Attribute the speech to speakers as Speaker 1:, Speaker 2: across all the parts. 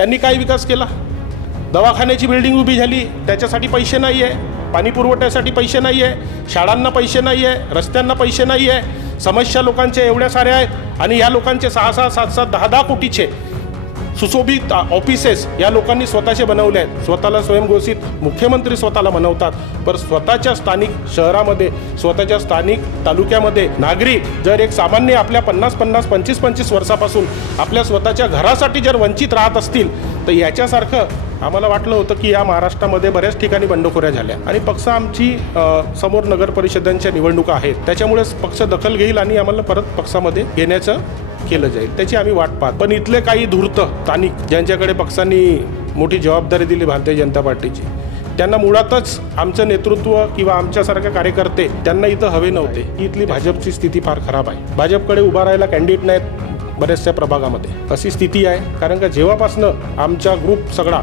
Speaker 1: त्यांनी काय विकास केला? दवाखान्याची बिल्डिंग उभी झाली त्याच्यासाठी पैसे नाही आहे पाणी पुरवठ्यासाठी पैसे नाही आहे शाळांना पैसे नाही आहे रस्त्यांना पैसे नाही आहे समस्या लोकांच्या एवढ्या साऱ्या आहेत आणि ह्या लोकांचे सहा सहा सात सात दहा दहा कोटीचे सुशोभित ऑफिसेस या लोकांनी स्वतःचे बनवले आहेत. स्वतःला स्वयंघोषित मुख्यमंत्री स्वतःला बनवतात. पर स्वतःच्या स्थानिक शहरामध्ये स्वतःच्या स्थानिक तालुक्यामध्ये नागरिक जर एक सामान्य आपल्या पन्नास पन्नास पंचवीस पंचवीस वर्षापासून आपल्या स्वतःच्या घरासाठी जर वंचित राहत असतील तर याच्यासारखं आम्हाला वाटलं होतं की या महाराष्ट्रामध्ये बऱ्याच ठिकाणी बंडखोऱ्या झाल्या. आणि पक्ष आमची समोर नगर परिषदांच्या निवडणुका आहेत. त्याच्यामुळे पक्ष दखल घेईल आणि आम्हाला परत पक्षामध्ये घेण्याचं केलं जाईल. त्याची आम्ही वाट पाहत. पण इथले काही धूर्त स्थानिक ज्यांच्याकडे पक्षांनी मोठी जबाबदारी दिली भारतीय जनता पार्टीची त्यांना मुळातच आमचं नेतृत्व किंवा आमच्यासारखे कार्यकर्ते त्यांना इथं हवे नव्हते. इथली भाजपची स्थिती फार खराब आहे. भाजपकडे उभा राहायला कॅन्डिडेट नाहीत बऱ्याचशा प्रभागामध्ये. अशी स्थिती आहे. कारण का जेव्हापासनं आमचा ग्रुप सगळा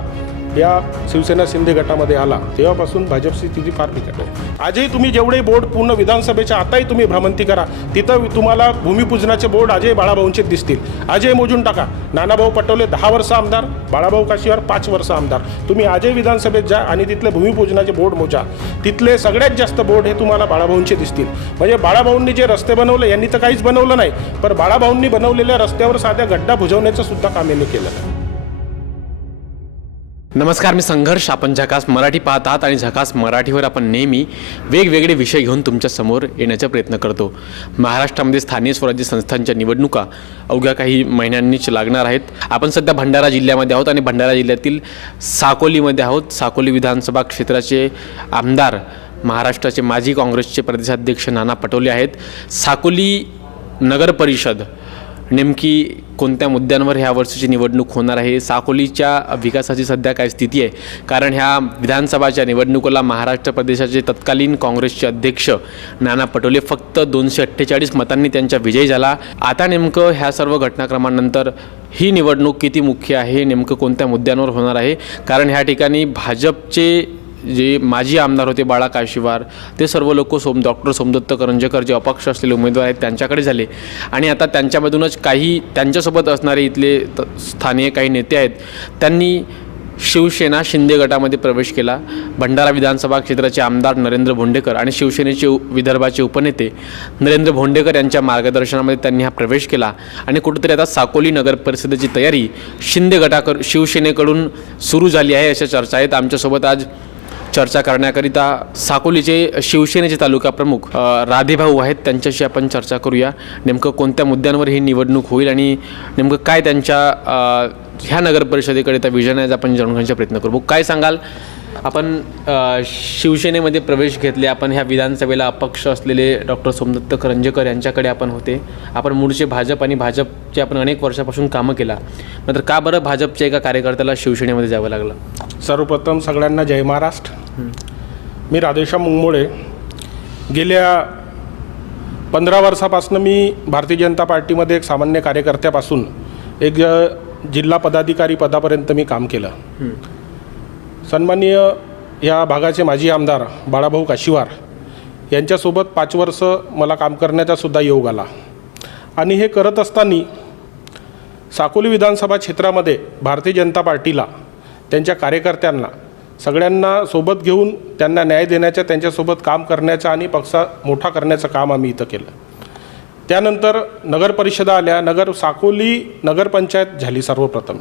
Speaker 1: या शिवसेना शिंदे गटामध्ये आला तेव्हापासून भाजपची स्थिती फार बिकट आहे. आजही तुम्ही जेवढे बोर्ड पूर्ण विधानसभेच्या आताही तुम्ही भ्रमंती करा. तिथं तुम्हाला भूमिपूजनाचे बोर्ड अजय बाळाभाऊंचे दिसतील. अजय मोजून टाका. नानाभाऊ पटोले दहा वर्ष आमदार बाळाभाऊ काशीवार पाच वर्ष आमदार. तुम्ही अजय विधानसभेत जा आणि तिथले भूमिपूजनाचे बोर्ड मोजा. तिथले सगळ्यात जास्त बोर्ड हे तुम्हाला बाळाभाऊंचे दिसतील. म्हणजे बाळाभाऊंनी जे रस्ते बनवले यांनी तर काहीच बनवलं नाही. पण बाळाभाऊंनी बनवलेल्या रस्त्यावर साध्या गड्डा भुजवण्याचं सुद्धा काम यांनी केलं
Speaker 2: नमस्कार मी संघर्ष. आपण झकास मराठी पाहत आहात आणि झकास मराठीवर आपण नेहमी वेगवेगळे विषय घेऊन तुमच्यासमोर येण्याचा प्रयत्न करतो. महाराष्ट्रामध्ये स्थानिक स्वराज्य संस्थांच्या निवडणुका अवघ्या काही महिन्यांनीच लागणार आहेत. आपण सध्या भंडारा जिल्ह्यामध्ये आहोत आणि भंडारा जिल्ह्यातील साकोलीमध्ये आहोत. साकोली विधानसभा क्षेत्राचे आमदार महाराष्ट्राचे माजी काँग्रेसचे प्रदेशाध्यक्ष नाना पटोले आहेत. साकोली नगर परिषद नेमकी कोणत्या मुद्द्यांवर ह्या वर्षीची निवडणूक होणार आहे? साकोलीच्या विकासाची सध्या काय स्थिती आहे? कारण ह्या विधानसभाच्या निवडणुकीला महाराष्ट्र प्रदेशाचे तत्कालीन काँग्रेसचे अध्यक्ष नाना पटोले फक्त दोनशे अठ्ठेचाळीस मतांनी त्यांचा विजय झाला. आता नेमकं ह्या सर्व घटनाक्रमानंतर ही निवडणूक किती मुख्य आहे? नेमकं कोणत्या मुद्द्यांवर होणार आहे? कारण ह्या ठिकाणी भाजपचे जे माजी आमदार होते बाळा काशीवार ते सर्व लोक सोम डॉक्टर सोमदत्त करंजेकर जे अपक्ष असलेले उमेदवार आहेत त्यांच्याकडे झाले. आणि आता त्यांच्यामधूनच काही त्यांच्यासोबत असणारे इथले त स्थानीय काही नेते आहेत त्यांनी शिवसेना शिंदे गटामध्ये प्रवेश केला. भंडारा विधानसभा क्षेत्राचे आमदार नरेंद्र भोंडेकर आणि शिवसेनेचे विदर्भाचे उपनेते नरेंद्र भोंडेकर यांच्या मार्गदर्शनामध्ये त्यांनी हा प्रवेश केला. आणि कुठेतरी आता साकोली नगर परिषदेची तयारी शिंदे गटाकर शिवसेनेकडून सुरू झाली आहे अशा चर्चा आहेत. आमच्यासोबत आज चर्चा करण्याकरिता साकोलीचे शिवसेनेचे तालुका प्रमुख राधेभाऊ आहेत. त्यांच्याशी आपण चर्चा करूया. नेमकं कोणत्या मुद्द्यांवर ही निवडणूक होईल आणि नेमकं काय त्यांच्या ह्या नगर त्या विजन आहे आपण जाणून घेण्याचा प्रयत्न करू. काय सांगाल? आपण शिवसेनेमध्ये प्रवेश घेतले. आपण ह्या विधानसभेला अपक्ष असलेले डॉक्टर सोमदत्त करंजेकर यांच्याकडे आपण होते. आपण मूळचे भाजप आणि भाजपचे आपण अनेक वर्षापासून कामं केला. मात्र का बरं भाजपच्या एका कार्यकर्त्याला शिवसेनेमध्ये जावं लागलं?
Speaker 1: सर्वप्रथम सगळ्यांना जय महाराष्ट्र. मी राधेश्याम मुंगमोळे गेल्या पंधरा वर्षापासून मी भारतीय जनता पार्टीमध्ये एक सामान्य कार्यकर्त्यापासून एक जिल्हा पदाधिकारी पदापर्यंत मी काम केलं. सन्माननीय या भागाचे माजी आमदार बाळाभाऊ काशीवार यांच्यासोबत पाच वर्ष मला काम करण्याचा सुद्धा योग आला. आणि हे करत असताना साकोली विधानसभा क्षेत्रामध्ये भारतीय जनता पार्टीला त्यांच्या कार्यकर्त्यांना सगळ्यांना सोबत घेऊन त्यांना न्याय देण्याचं त्यांच्यासोबत काम करण्याचं आणि पक्षा मोठा करण्याचं काम आम्ही इथं केलं. त्यानंतर नगर परिषदा आल्या. नगर साकोली नगरपंचायत झाली सर्वप्रथम.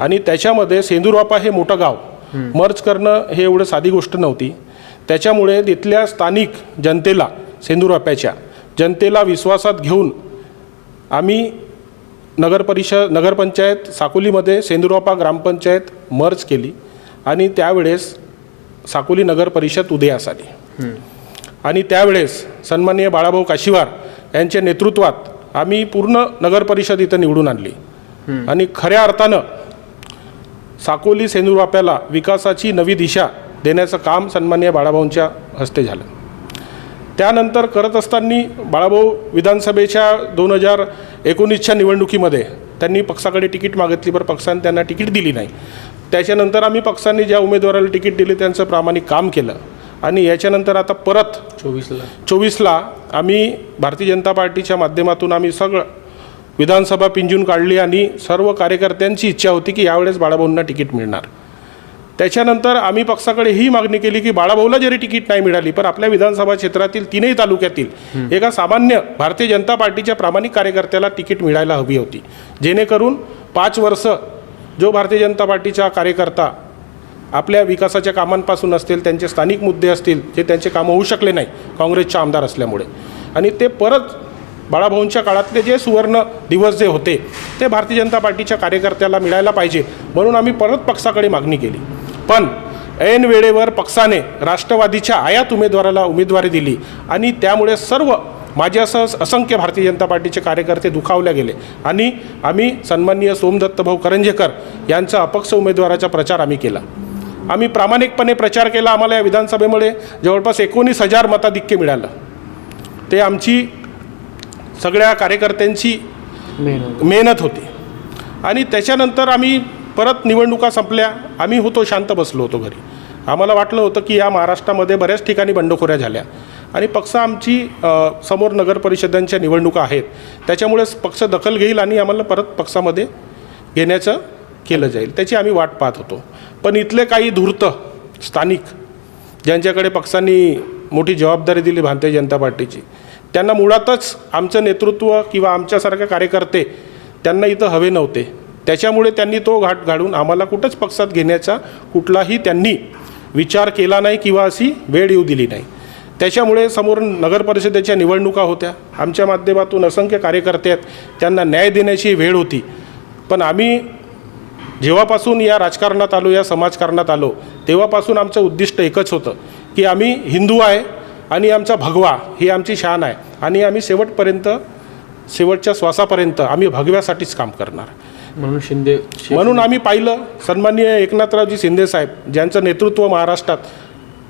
Speaker 1: आणि त्याच्यामध्ये सेंदुरवापा हे मोठं गाव. मर्ज करणं हे एवढं साधी गोष्ट नव्हती. त्याच्यामुळे तिथल्या स्थानिक जनतेला सेंदुरवाप्याच्या जनतेला विश्वासात घेऊन आम्ही नगर परिषद नगरपंचायत साकोलीमध्ये सेंदुरवापा ग्रामपंचायत मर्ज केली. आणि त्यावेळेस साकोली नगर परिषद उदयास आली आणि त्यावेळेस सन्माननीय बाळाभाऊ काशीवार यांच्या नेतृत्वात आम्ही पूर्ण नगर परिषद इथं निवडून आणली. आणि खऱ्या अर्थानं साकोली सेंदुरवाप्याला विकासाची नवी दिशा देण्याचं काम सन्माननीय बाळाभाऊंच्या हस्ते झालं. त्यानंतर करत असताना बाळाभाऊ विधानसभेच्या दोन हजार एकोणीसच्या निवडणुकीमध्ये त्यांनी पक्षाकडे तिकीट मागितली पण पक्षाने त्यांना तिकीट दिली नाही. त्याच्यानंतर आम्ही पक्षांनी ज्या उमेदवाराला तिकीट दिले त्यांचं प्रामाणिक काम केलं. आणि याच्यानंतर आता परत
Speaker 2: चोवीसला.
Speaker 1: चोवीसला आम्ही भारतीय जनता पार्टीच्या माध्यमातून आम्ही सगळं विधानसभा पिंजून काढली आणि सर्व कार्यकर्त्यांची इच्छा होती की यावेळेस बाळाभाऊंना तिकीट मिळणार. त्याच्यानंतर आम्ही पक्षाकडे ही मागणी केली की बाळाभाऊला जरी तिकीट नाही मिळाली पण आपल्या विधानसभा क्षेत्रातील तीनही तालुक्यातील एका सामान्य भारतीय जनता पार्टीच्या प्रामाणिक कार्यकर्त्याला तिकीट मिळायला हवी होती. जेणेकरून पाच वर्ष जो भारतीय जनता पार्टीचा कार्यकर्ता आपल्या विकासाच्या कामांपासून असतील त्यांचे स्थानिक मुद्दे असतील जे त्यांचे कामं होऊ शकले नाही काँग्रेसचे आमदार असल्यामुळे. आणि ते परत बाळाभाऊंच्या काळातले जे सुवर्ण दिवस जे होते ते भारतीय जनता पार्टीच्या कार्यकर्त्याला मिळायला पाहिजे म्हणून आम्ही परत पक्षाकडे मागणी केली. पण ऐन वेळेवर पक्षाने राष्ट्रवादीच्या आयात उमेदवाराला उमेदवारी दिली आणि त्यामुळे सर्व माझ्यासह असंख्य भारतीय जनता पार्टीचे कार्यकर्ते दुखावले गेले. आणि आम्ही सन्माननीय सोमदत्त भाऊ करंजेकर यांचा अपक्ष उमेदवाराचा प्रचार आम्ही केला. आम्ही प्रामाणिकपणे प्रचार केला आम्हाला या विधानसभेमुळे. जवळपास एकोणीस हजार मताधिक्य मिळालं. ते आमची सगळ्या कार्यकर्त्यांची मेहनत होती. आणि त्याच्यानंतर आम्ही परत निवडणुका संपल्या. आम्ही होतो शांत बसलो होतो घरी. आम्हाला वाटलं होतं की या महाराष्ट्रामध्ये बऱ्याच ठिकाणी बंडखोऱ्या झाल्या. आणि पक्ष आमची समोर नगर परिषदांच्या निवडणुका आहेत. त्याच्यामुळेच पक्ष दखल घेईल आणि आम्हाला परत पक्षामध्ये घेण्याचं केलं जाईल. त्याची आम्ही वाट पाहत होतो. पण इथले काही धूर्त स्थानिक ज्यांच्याकडे पक्षांनी मोठी जबाबदारी दिली भारतीय जनता पार्टीची त्यांना मुळातच आमचं नेतृत्व किंवा आमच्यासारखे कार्यकर्ते त्यांना इथं हवे नव्हते. त्याच्यामुळे त्यांनी तो घाट घालून आम्हाला कुठंच पक्षात घेण्याचा कुठलाही त्यांनी विचार केला नाही किंवा अशी वेळ येऊ दिली नाही. त्याच्यामुळे समोर नगर परिषदेच्या निवडणुका होत्या. आमच्या माध्यमातून असंख्य कार्यकर्ते आहेत. त्यांना न्याय देण्याची वेळ होती. पण आम्ही जेव्हापासून या राजकारणात आलो या समाजकारणात आलो तेव्हापासून आमचं उद्दिष्ट एकच होतं की आम्ही हिंदू आहे आणि आमचा भगवा ही आमची शान आहे आणि आम्ही शेवटपर्यंत शेवटच्या श्वासापर्यंत आम्ही भगव्यासाठीच काम करणार.
Speaker 2: म्हणून शिंदे
Speaker 1: म्हणून आम्ही पाहिलं सन्माननीय एकनाथरावजी शिंदे साहेब ज्यांचं नेतृत्व महाराष्ट्रात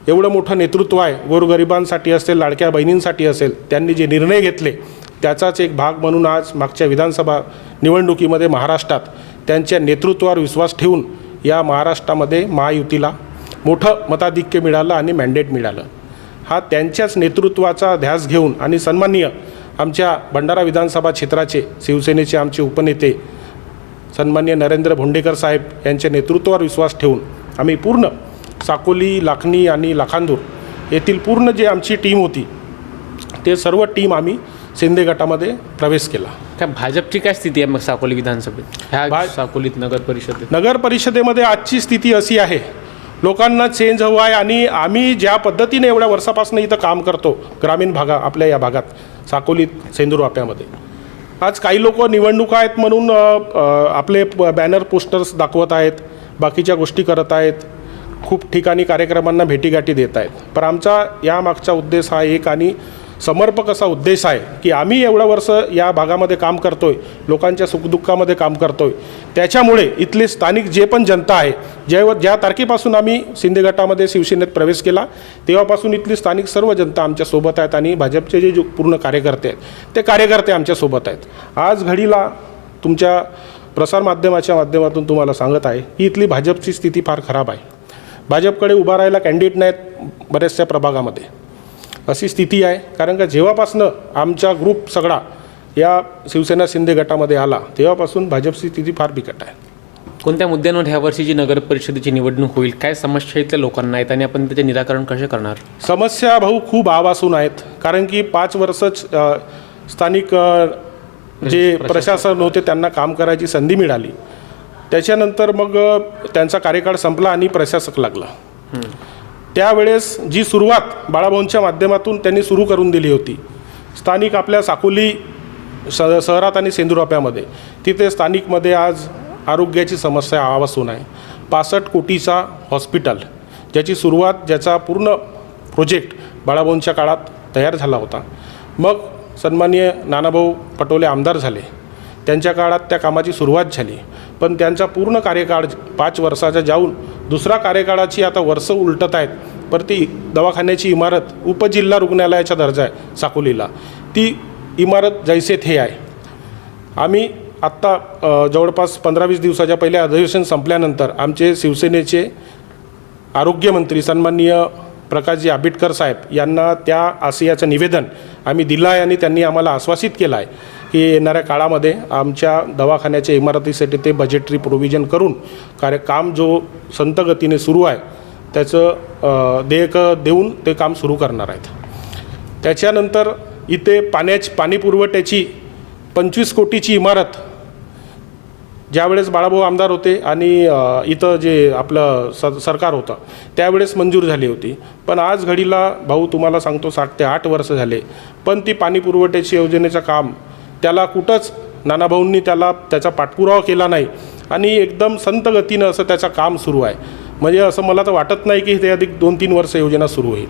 Speaker 1: एवढं मोठं नेतृत्व आहे गोरगरिबांसाठी असेल लाडक्या बहिणींसाठी असेल त्यांनी जे निर्णय घेतले त्याचाच एक भाग म्हणून आज मागच्या विधानसभा निवडणुकीमध्ये महाराष्ट्रात त्यांच्या नेतृत्वावर विश्वास ठेवून या महाराष्ट्रामध्ये महायुतीला मोठं मताधिक्य मिळालं आणि मॅन्डेट मिळालं. हा त्यांच्याच नेतृत्वाचा ध्यास घेऊन आणि सन्माननीय आमच्या भंडारा विधानसभा क्षेत्राचे शिवसेनेचे आमचे उपनेते सन्मान्य नरेंद्र भोंडेकर साहेब यांच्या नेतृत्वावर विश्वास ठेवून आम्ही पूर्ण साकोली लाखनी आणि लाखांदूर येथील पूर्ण जे आमची टीम होती ते सर्व टीम आम्ही शिंदे गटामध्ये प्रवेश केला.
Speaker 2: काय भाजपची काय स्थिती आहे मग साकोली विधानसभेत? ह्या साकोलीत नगर परिषदेत.
Speaker 1: नगर परिषदेमध्ये आजची स्थिती अशी आहे लोकांना चेंज हवं आहे आणि आम्ही ज्या पद्धतीने एवढ्या वर्षापासून इथं काम करतो ग्रामीण भागा आपल्या या भागात साकोलीत सेंदूर वाप्यामध्ये. आज काही लोक निवडणुका आहेत म्हणून आपले प- बॅनर पोस्टर्स दाखवत आहेत बाकीच्या गोष्टी करत आहेत. खूप ठिकाणी कार्यक्रमांना भेटीगाठी देत आहेत. पण आमचा या मागचा उद्देश हा एक आणि समर्पक असा उद्देश आहे की आम्ही एवढं वर्ष या भागामध्ये काम करतोय लोकांच्या सुखदुःखामध्ये काम करतोय. त्याच्यामुळे इथले स्थानिक जे पण जनता आहे ज्या ज्या तारखेपासून आम्ही शिंदे गटामध्ये शिवसेनेत प्रवेश केला तेव्हापासून इथली स्थानिक सर्व जनता आमच्यासोबत आहेत आणि भाजपचे जे पूर्ण कार्यकर्ते आहेत ते कार्यकर्ते आमच्यासोबत आहेत. आज घडीला तुमच्या प्रसारमाध्यमाच्या माध्यमातून तुम्हाला सांगत आहे की इथली भाजपची स्थिती फार खराब आहे. भाजपकडे उभा राहायला कॅन्डिडेट नाहीत बऱ्याचशा प्रभागामध्ये. अशी स्थिती आहे. कारण का जेव्हापासनं आमचा ग्रुप सगळा या शिवसेना शिंदे गटामध्ये आला तेव्हापासून भाजपची स्थिती फार बिकट आहे.
Speaker 2: कोणत्या मुद्द्यांवर ह्या वर्षीची नगर परिषदेची निवडणूक होईल? काय समस्या इथल्या लोकांना आहेत आणि आपण त्याचे निराकरण कसे करणार?
Speaker 1: समस्या भाऊ खूप आवासून आहेत. कारण की पाच वर्षच स्थानिक जे प्रशासन होते त्यांना काम करायची संधी मिळाली. त्याच्यानंतर मग त्यांचा कार्यकाळ संपला आणि प्रशासक लागला. त्यावेळेस जी सुरुवात बाळाभाऊंच्या माध्यमातून त्यांनी सुरू करून दिली होती स्थानिक आपल्या साकोली स शहरात आणि सेंदुराप्यामध्ये तिथे स्थानिकमध्ये आज आरोग्याची समस्या आवासून आहे. पासष्ट कोटीचा हॉस्पिटल ज्याची सुरुवात ज्याचा पूर्ण प्रोजेक्ट बाळाभाऊंच्या काळात तयार झाला होता. मग सन्माननीय नानाभाऊ पटोले आमदार झाले. त्यांच्या काळात त्या कामाची सुरुवात झाली. पण त्यांचा पूर्ण कार्यकाळ पाच वर्षाचा जाऊन दुसरा कार्यकाळाची आता वर्ष उलटत आहेत. पर ती दवाखान्याची इमारत उपजिल्हा रुग्णालयाचा दर्जा आहे साकोलीला. ती इमारत जैसे थे आहे. आम्ही आत्ता जवळपास पंधरा वीस दिवसाच्या पहिले अधिवेशन संपल्यानंतर आमचे शिवसेनेचे आरोग्यमंत्री सन्माननीय प्रकाशजी आंबेडकर साहेब यांना त्या आशयाचं निवेदन आम्ही दिलं आहे आणि त्यांनी आम्हाला आश्वासित केलं आहे की येणाऱ्या काळामध्ये आमच्या दवाखान्याच्या इमारतीसाठी ते बजेटरी प्रोव्हिजन करून कार्य काम जो संतगतीने सुरू आहे त्याचं देयकं देयक देऊन ते काम सुरू करणार आहेत. त्याच्यानंतर इथे पाण्याची पाणी पुरवठ्याची पंचवीस कोटीची इमारत ज्यावेळेस बाळाभाऊ आमदार होते आणि इथं जे आपलं स सरकार होतं त्यावेळेस मंजूर झाली होती. पण आज घडीला भाऊ तुम्हाला सांगतो सात ते आठ वर्ष झाले. पण ती पाणी पुरवठ्याची योजनेचं काम त्याला कुठंच नानाभाऊंनी त्याला त्याचा पाठपुरावा केला नाही. आणि एकदम संत गतीनं असं त्याचं काम सुरू आहे. म्हणजे असं मला तर वाटत नाही की ते अधिक दोन तीन वर्ष योजना सुरू होईल.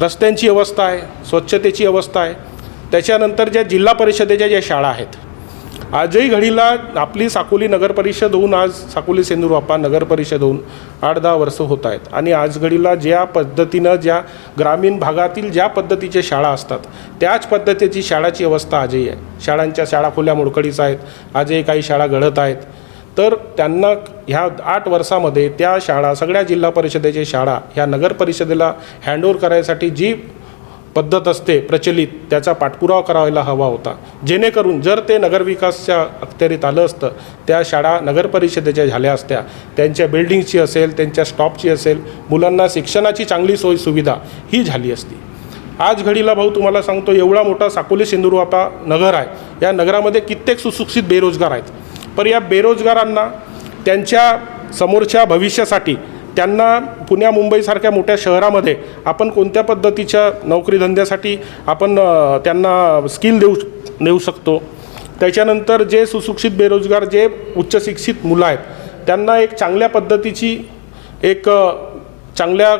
Speaker 1: रस्त्यांची अवस्था आहे स्वच्छतेची अवस्था आहे. त्याच्यानंतर ज्या जिल्हा परिषदेच्या ज्या शाळा आहेत आजही घडीला आपली साकोली नगरपरिषद होऊन आज साकोली सेंदूरवापा नगर परिषद होऊन आठ दहा वर्ष होत आहेत. आणि आज घडीला ज्या पद्धतीनं ज्या ग्रामीण भागातील ज्या पद्धतीच्या शाळा असतात त्याच पद्धतीची शाळाची अवस्था आजही आहे. शाळांच्या शाळा खोल्या मोडकळीच आहेत आजही काही शाळा घडत आहेत. तर त्यांना ह्या आठ वर्षामध्ये त्या शाळा सगळ्या जिल्हा परिषदेच्या शाळा ह्या नगरपरिषदेला हँडओव्हर करायसाठी जी पद्धत असते प्रचलित त्याचा पाठपुरावा करायला हवा होता. जेणेकरून जर ते नगरविकासच्या अखत्यारीत आलं असतं त्या शाळा नगरपरिषदेच्या झाल्या असत्या. त्यांच्या बिल्डिंगची असेल त्यांच्या स्टॉपची असेल मुलांना शिक्षणाची चांगली सोय सुविधा ही झाली असती. आज घडीला भाऊ तुम्हाला सांगतो एवढा मोठा साकोली सिंधुदुर्गापा नगर आहे. या नगरामध्ये कित्येक सुशिक्षित बेरोजगार आहेत. पर या बेरोजगारांना त्यांच्या समोरच्या भविष्यासाठी त्यांना पुण्या मुंबईसारख्या मोठ्या शहरामध्ये आपण कोणत्या पद्धतीच्या नोकरी धंद्यासाठी आपण त्यांना स्किल देऊ देऊ शकतो. त्याच्यानंतर जे सुशिक्षित बेरोजगार जे उच्च शिक्षित मुलं आहेत त्यांना एक चांगल्या पद्धतीची एक चांगल्या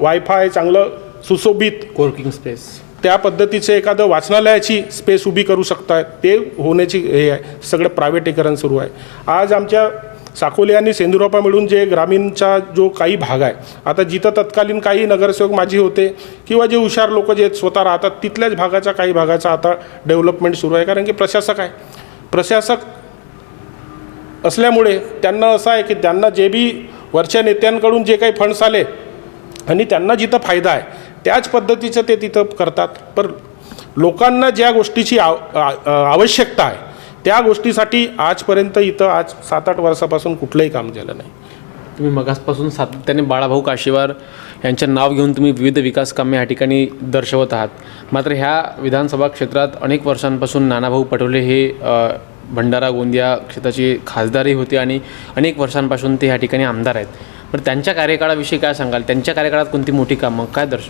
Speaker 1: वायफाय चांगलं सुशोभित
Speaker 2: कोर्किंग स्पेस
Speaker 1: त्या पद्धतीचे एखादं वाचनालयाची स्पेस उभी करू शकतायत ते होण्याची हे आहे. सगळं प्रायव्हेटीकरण सुरू आहे. आज आमच्या साकोली आणि सेंदुरोपा मिळून जे ग्रामीणचा जो काही भाग आहे आता जिथं तत्कालीन काही नगरसेवक माझी होते किंवा जे हुशार लोक जे स्वतः राहतात तिथल्याच भागाचा काही भागाचा आता डेव्हलपमेंट सुरू आहे. कारण की प्रशासक आहे. प्रशासक असल्यामुळे त्यांना असं आहे की त्यांना जे बी वरच्या नेत्यांकडून जे काही फंड्स आले आणि त्यांना जिथं फायदा आहे त्याच पद्धतीचं ते तिथं करतात. पर लोकांना ज्या गोष्टीची आव आवश्यकता आहे त्या गोष्टीसाठी आजपर्यंत इथं आज सात आठ वर्षापासून कुठलंही काम झालं नाही.
Speaker 2: तुम्ही मगासपासून सातत्याने बाळाभाऊ काशीवार यांचे नाव घेऊन तुम्ही विविध विकास कामे या ठिकाणी दर्शवत आहात. मात्र ह्या विधानसभा क्षेत्रात अनेक वर्षांपासून नानाभाऊ पटोले हे भंडारा गोंदिया क्षेत्राचे खासदारही होते आणि अनेक वर्षांपासून ते ह्या ठिकाणी आमदार आहेत. पण त्यांच्या कार्यकाळाविषयी काय सांगाल? त्यांच्या कार्यकाळात कोणती मोठी कामं? काय दर्श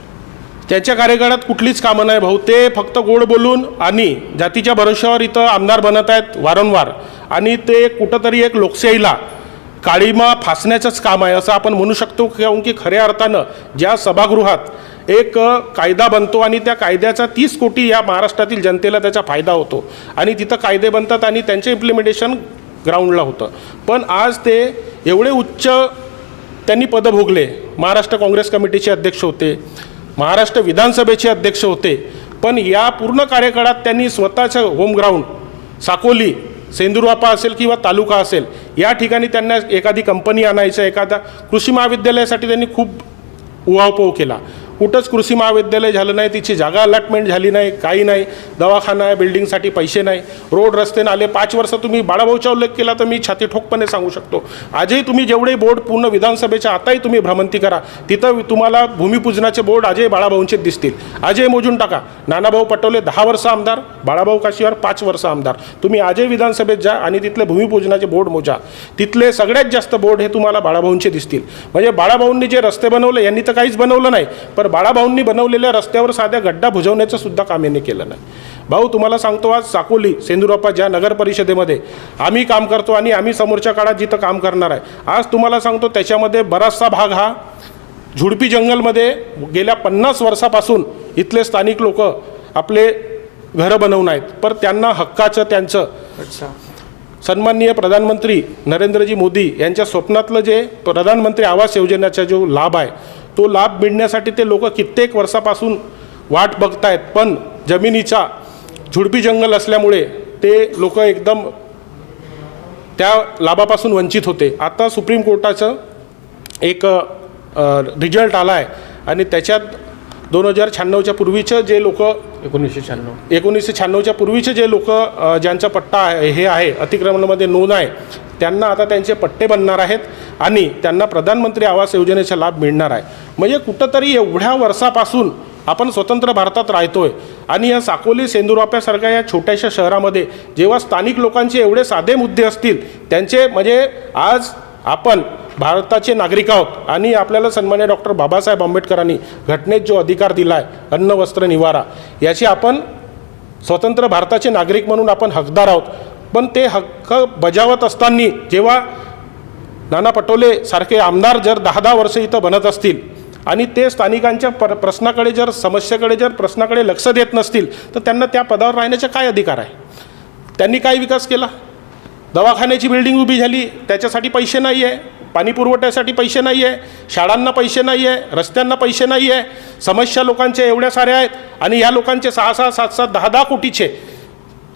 Speaker 1: त्यांच्या कार्यकाळात कुठलीच कामं नाही भाऊ. ते फक्त गोड बोलून आणि जातीच्या भरोश्यावर इथं आमदार बनत आहेत वारंवार. आणि ते कुठंतरी एक लोकशाहीला काळीमा फासण्याचंच काम आहे असं आपण म्हणू शकतो काऊन की खऱ्या अर्थानं ज्या सभागृहात एक कायदा बनतो आणि त्या कायद्याचा तीस कोटी या महाराष्ट्रातील जनतेला त्याचा फायदा होतो. आणि तिथं कायदे बनतात आणि त्यांचे इम्प्लिमेंटेशन ग्राउंडला होतं. पण आज ते एवढे उच्च त्यांनी पदं भोगले. महाराष्ट्र काँग्रेस कमिटीचे अध्यक्ष होते. महाराष्ट्र विधानसभेचे अध्यक्ष होते. पण या पूर्ण कार्यकाळात त्यांनी स्वतःचं होमग्राऊंड साकोली सेंदुरवापा असेल किंवा तालुका असेल या ठिकाणी त्यांना एखादी कंपनी आणायचं एखादा कृषी महाविद्यालयासाठी त्यांनी खूप उहापोह केला. कुठंच कृषी महाविद्यालय झालं नाही तिची जागा अलॉटमेंट झाली नाही काही नाही. दवाखाना आहे बिल्डिंगसाठी पैसे नाही. रोड रस्ते नाले पाच वर्ष तुम्ही बाळाभाऊचा उल्लेख केला तर मी छाती ठोकपणे सांगू शकतो. आजही तुम्ही जेवढे बोर्ड पूर्ण विधानसभेच्या आताही तुम्ही भ्रमंती करा तिथं तुम्हाला भूमिपूजनाचे बोर्ड आजही बाळाभाऊंचे दिसतील. आजही मोजून टाका. नानाभाऊ पटोले दहा वर्ष आमदार बाळाभाऊ काशीवार पाच वर्ष आमदार. तुम्ही आजही विधानसभेत जा आणि तिथले भूमिपूजनाचे बोर्ड मोजा. तिथले सगळ्यात जास्त बोर्ड हे तुम्हाला बाळाभाऊंचे दिसतील. म्हणजे बाळाभाऊंनी जे रस्ते बनवले यांनी तर काहीच बनवलं नाही पण बाळाभाऊंनी बनवलेल्या रस्त्यावर साध्या गड्डा बुजवण्याचं सुद्धा काम यांनी केलं नाही. भाऊ तुम्हाला सांगतो आज साकोली सेंदुरापा ज्या नगर परिषदेमध्ये आम्ही काम करतो आणि आम्ही समोरच्या काळात जिथं काम करणार आहे आज तुम्हाला सांगतो त्याच्यामध्ये बराचसा भाग हा झुडपी जंगलमध्ये गेल्या पन्नास वर्षापासून इथले स्थानिक लोक आपले घरं बनवून आहेत. पण त्यांना हक्काचं त्यांचं सन्माननीय प्रधानमंत्री नरेंद्रजी मोदी यांच्या स्वप्नातलं जे प्रधानमंत्री आवास योजनेचा जो लाभ आहे तो लाभ मिळण्यासाठी ते लोक कित्येक वर्षापासून वाट बघतायत. पण जमिनीचा झुडपी जंगल असल्यामुळे ते लोक एकदम त्या लाभापासून वंचित होते. आता सुप्रीम कोर्टाचं एक रिझल्ट आला आहे आणि त्याच्यात दोन हजार शहाण्णवच्या पूर्वीचं जे लोक
Speaker 2: एकोणीसशे शहाण्णव.
Speaker 1: एकोणीसशे शहाण्णवच्या पूर्वीचे जे लोक ज्यांचा पट्टा आहे हे आहे अतिक्रमणामध्ये नोंद आहे त्यांना आता त्यांचे पट्टे बनणार आहेत आणि त्यांना प्रधानमंत्री आवास योजनेचा लाभ मिळणार आहे. म्हणजे कुठंतरी एवढ्या वर्षापासून आपण स्वतंत्र भारतात राहतोय आणि या साकोली सेंदुराप्यासारख्या या छोट्याशा शहरामध्ये जेव्हा स्थानिक लोकांचे एवढे साधे मुद्दे असतील त्यांचे म्हणजे आज आपण भारताचे नागरिक आहोत आणि आपल्याला सन्मान्य डॉक्टर बाबासाहेब आंबेडकरांनी घटनेत जो अधिकार दिला आहे अन्न वस्त्र निवारा याची आपण स्वतंत्र भारताचे नागरिक म्हणून आपण हकदार आहोत. पण ते हक्क बजावत असताना जेव्हा नाना पटोले सारखे आमदार जर दहा दहा वर्ष इथं बनत असतील आणि ते स्थानिकांच्या पर प्रश्नाकडे जर समस्येकडे जर प्रश्नाकडे लक्ष देत नसतील तर त्यांना त्या पदावर राहण्याचा काय अधिकार आहे? त्यांनी काय विकास केला? दवाखान्याची बिल्डिंग उभी झाली त्याच्यासाठी पैसे नाही आहे पाणी पुरवठ्यासाठी पैसे नाही आहे शाळांना पैसे नाही आहे रस्त्यांना पैसे नाही आहे समस्या लोकांच्या एवढ्या साऱ्या आहेत आणि ह्या लोकांचे सहा सहा सात सात दहा दहा कोटीचे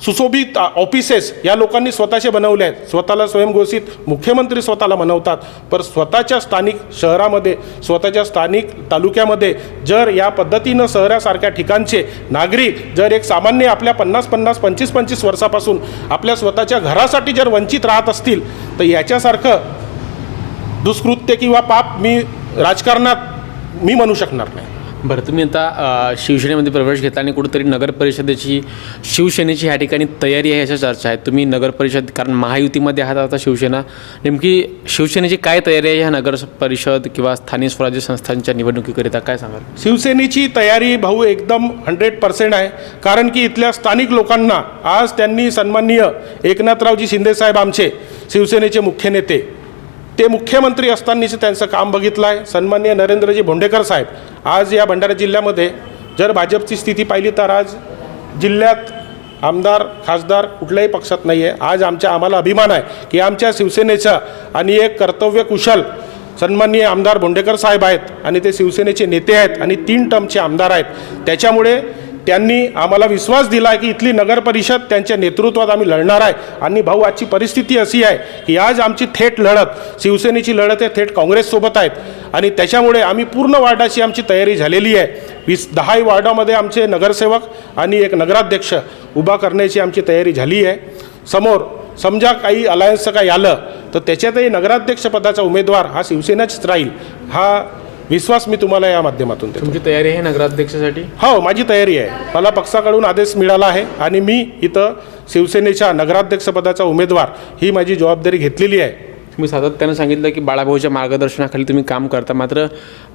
Speaker 1: सुशोभित ऑफिसेस या लोकांनी स्वतःचे बनवले आहेत. स्वतःला स्वयंघोषित मुख्यमंत्री स्वतःला मनवतात पर स्वतःच्या स्थानिक शहरामध्ये स्वतःच्या स्थानिक तालुक्यामध्ये जर या पद्धतीनं शहरासारख्या ठिकाणचे नागरिक जर एक सामान्य आपल्या पन्नास पन्नास पंचवीस पंचवीस वर्षापासून आपल्या स्वतःच्या घरासाठी जर वंचित राहत असतील तर याच्यासारखं दुष्कृत्य किंवा पाप मी राजकारणात मी म्हणू शकणार नाही.
Speaker 2: बरं तुम्ही आता शिवसेनेमध्ये प्रवेश घेता आणि कुठेतरी नगर परिषदेची शिवसेनेची ह्या ठिकाणी तयारी आहे अशा चर्चा आहेत. तुम्ही नगर परिषद कारण महायुतीमध्ये आहात आता शिवसेना. नेमकी शिवसेनेची काय तयारी आहे ह्या नगर परिषद किंवा स्थानिक स्वराज्य संस्थांच्या निवडणुकीकरिता? काय सांगाल?
Speaker 1: शिवसेनेची तयारी भाऊ एकदम हंड्रेड पर्सेंट आहे. कारण की इथल्या स्थानिक लोकांना आज त्यांनी सन्माननीय एकनाथरावजी शिंदेसाहेब आमचे शिवसेनेचे मुख्य नेते. ते मुख्यमंत्री असतानाच त्यांचं काम बघितलं आहे सन्माननीय नरेंद्रजी भोंडेकर साहेब आज या भंडारा जिल्ह्यामध्ये जर भाजपची स्थिती पाहिली तर आज जिल्ह्यात आमदार खासदार कुठल्याही पक्षात नाही आहे आज आमच्या आम्हाला अभिमान आहे की आमच्या शिवसेनेचा आणि एक कर्तव्यकुशल सन्माननीय आमदार भोंडेकर साहेब आहेत आणि ते शिवसेनेचे नेते आहेत आणि तीन टर्मचे आमदार आहेत. त्याच्यामुळे त्यांनी आम्हाला विश्वास दिला की इथली नगरपरिषद त्यांच्या नेतृत्वात आम्ही लढणार आहे. आणि भाऊ आजची परिस्थिती अशी आहे की आज आमची थेट लढत शिवसेनेची लढत आहे थेट काँग्रेससोबत आहेत. आणि त्याच्यामुळे आम्ही पूर्ण वार्डाची आमची तयारी झालेली आहे. वीस दहाही वार्डामध्ये आमचे नगरसेवक आणि एक नगराध्यक्ष उभा करण्याची आमची तयारी झाली आहे. समोर समजा काही अलायन्सचं काही आलं तर त्याच्यातही नगराध्यक्षपदाचा उमेदवार हा शिवसेनाच राहील. हा विश्वास मी तुम्हाला या माध्यमातून देतो.
Speaker 2: तुमची तयारी आहे नगराध्यक्षासाठी?
Speaker 1: हो माझी तयारी आहे. मला पक्षाकडून आदेश मिळाला आहे आणि मी इथं शिवसेनेच्या नगराध्यक्षपदाचा उमेदवार ही माझी जबाबदारी घेतलेली आहे.
Speaker 2: तुम्ही सातत्यानं सांगितलं की बाळाभाऊच्या मार्गदर्शनाखाली तुम्ही काम करता. मात्र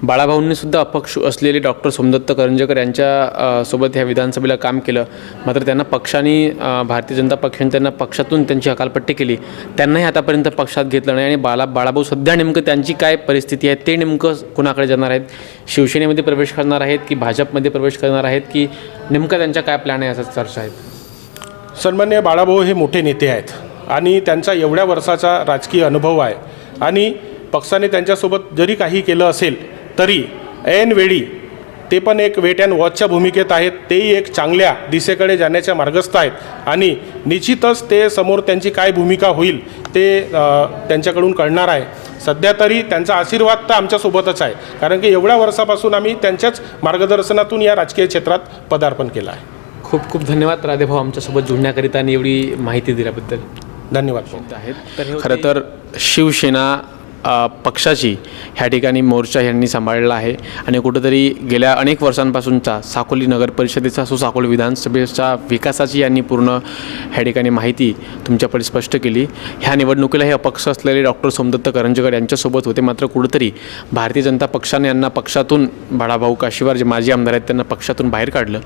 Speaker 2: बाळाभाऊंनीसुद्धा अपक्ष असलेले डॉक्टर सोमदत्त करंजकर यांच्या सोबत ह्या विधानसभेला काम केलं. मात्र त्यांना पक्षाने भारतीय जनता पक्षाने त्यांना पक्षातून त्यांची हकालपट्टी केली. त्यांनाही आतापर्यंत पक्षात घेतलं नाही आणि बाळा बाळाभाऊ सध्या नेमकं त्यांची काय परिस्थिती आहे ते नेमकं कुणाकडे जाणार आहेत? शिवसेनेमध्ये प्रवेश करणार आहेत की भाजपमध्ये प्रवेश करणार आहेत की नेमकं त्यांच्या काय प्लॅन आहे याचा चर्चा आहेत
Speaker 1: सन्मान्य बाळाभाऊ हे मोठे नेते आहेत. आणि त्यांचा एवढ्या वर्षाचा राजकीय अनुभव आहे. आणि पक्षाने त्यांच्यासोबत जरी काही केलं असेल तरी ऐनवेळी ते पण एक वेट अँड वॉचच्या भूमिकेत आहेत. तेही एक चांगल्या दिशेकडे जाण्याच्या मार्गस्थ आहेत. आणि निश्चितच ते समोर त्यांची काय भूमिका होईल ते त्यांच्याकडून कळणार आहे. सध्या तरी त्यांचा आशीर्वाद तर आमच्यासोबतच आहे. कारण की एवढ्या वर्षापासून आम्ही त्यांच्याच मार्गदर्शनातून या राजकीय क्षेत्रात पदार्पण केलं आहे.
Speaker 2: खूप खूप धन्यवाद राधेभाऊ आमच्यासोबत जुळण्याकरिता आणि एवढी माहिती दिल्याबद्दल.
Speaker 1: धन्यवाद.
Speaker 2: आहेत खरं तर शिवसेना पक्षाची ह्या ठिकाणी मोर्चा यांनी सांभाळलेला आहे. आणि कुठंतरी गेल्या अनेक वर्षांपासूनचा साकोली नगर परिषदेचा असो साकोली विधानसभेच्या विकासाची यांनी पूर्ण ह्या ठिकाणी माहिती तुमच्याकडे स्पष्ट केली. ह्या निवडणुकीला हे अपक्ष असलेले डॉक्टर सोमदत्त करंजकर यांच्यासोबत होते. मात्र कुठंतरी भारतीय जनता पक्षाने यांना पक्षातून बाळाभाऊ काशीवार जे माजी आमदार आहेत त्यांना पक्षातून बाहेर काढलं.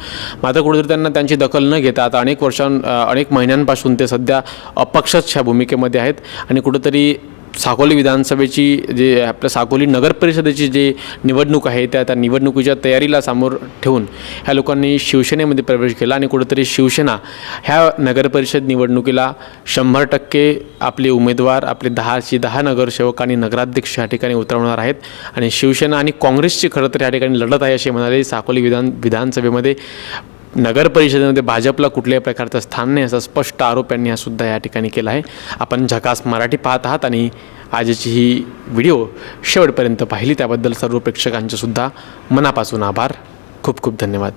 Speaker 2: मात्र कुठेतरी त्यांना त्यांची दखल न घेता आता अनेक वर्षां अनेक महिन्यांपासून ते सध्या अपक्षच ह्या भूमिकेमध्ये आहेत. आणि कुठंतरी साकोली विधानसभेची जे आपल्या साकोली नगर परिषदेची जी निवडणूक आहे त्या त्या निवडणुकीच्या तयारीला समोर ठेवून ह्या लोकांनी शिवसेनेमध्ये प्रवेश केला आणि कुठंतरी शिवसेना ह्या नगरपरिषद निवडणुकीला शंभर टक्के आपले उमेदवार आपले दहाची दहा नगरसेवक आणि नगराध्यक्ष या ठिकाणी उतरवणार आहेत. आणि शिवसेना आणि काँग्रेसची खरं तर या ठिकाणी लढत आहे असे म्हणाले साकोली विधान विधानसभेमध्ये नगर परिषदेमध्ये भाजपला कुठल्याही प्रकारचं स्थान नाही असा स्पष्ट आरोप यांनी हा सुद्धा या ठिकाणी केला आहे. आपण झकास मराठी पाहत आहात आणि आजची ही व्हिडिओ शेवटपर्यंत पाहिली त्याबद्दल सर्व प्रेक्षकांचे सुद्धा मनापासून आभार. खूप खूप धन्यवाद.